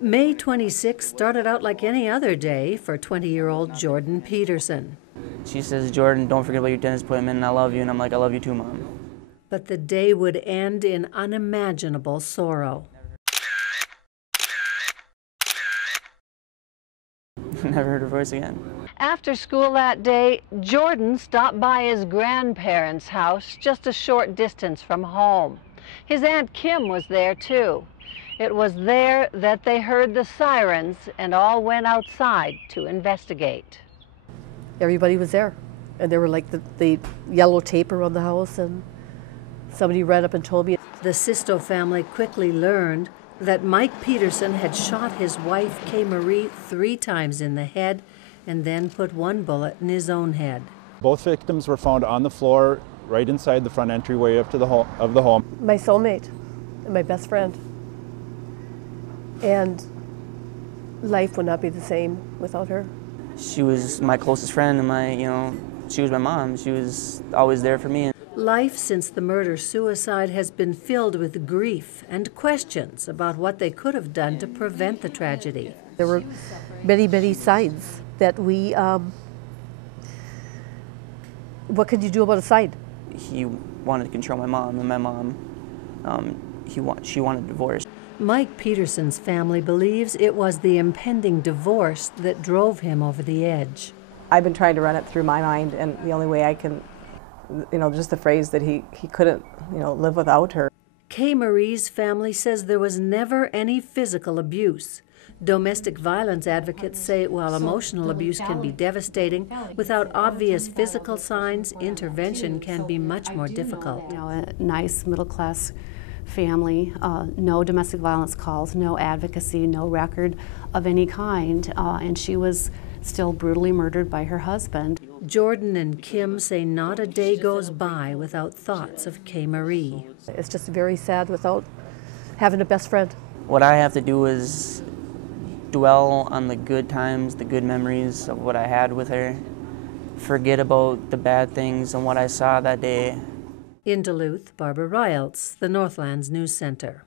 May 26 started out like any other day for 20-year-old Jordan Peterson. She says, "Jordan, don't forget about your dentist appointment, and I love you." And I'm like, "I love you too, Mom." But the day would end in unimaginable sorrow. Never heard her voice again. After school that day, Jordan stopped by his grandparents' house just a short distance from home. His Aunt Kim was there too. It was there that they heard the sirens and all went outside to investigate. Everybody was there, and there were like the yellow tape around the house, and somebody ran up and told me. The pSISTO family quickly learned that Mike Peterson had shot his wife, Kay Marie, 3 times in the head and then put 1 bullet in his own head. Both victims were found on the floor right inside the front entryway up to the home. My soulmate and my best friend. And life would not be the same without her. She was my closest friend, and she was my mom. She was always there for me. Life since the murder-suicide has been filled with grief and questions about what they could have done to prevent the tragedy. There were many, many signs that we, what could you do about a sign? He wanted to control my mom, and my mom, she wanted a divorce. Mike Peterson's family believes it was the impending divorce that drove him over the edge. I've been trying to run it through my mind, and the only way I can, just the phrase that he couldn't, live without her. Kay Marie's family says there was never any physical abuse. Domestic violence advocates say while emotional abuse can be devastating, without obvious physical signs, intervention can be much more difficult. A nice middle-class family, no domestic violence calls, no advocacy, no record of any kind, and she was still brutally murdered by her husband. Jordan and Kim say not a day goes by without thoughts of Kay Marie. It's just very sad without having a best friend. What I have to do is dwell on the good times, the good memories of what I had with her, forget about the bad things and what I saw that day. In Duluth, Barbara Riles, the Northlands News Center.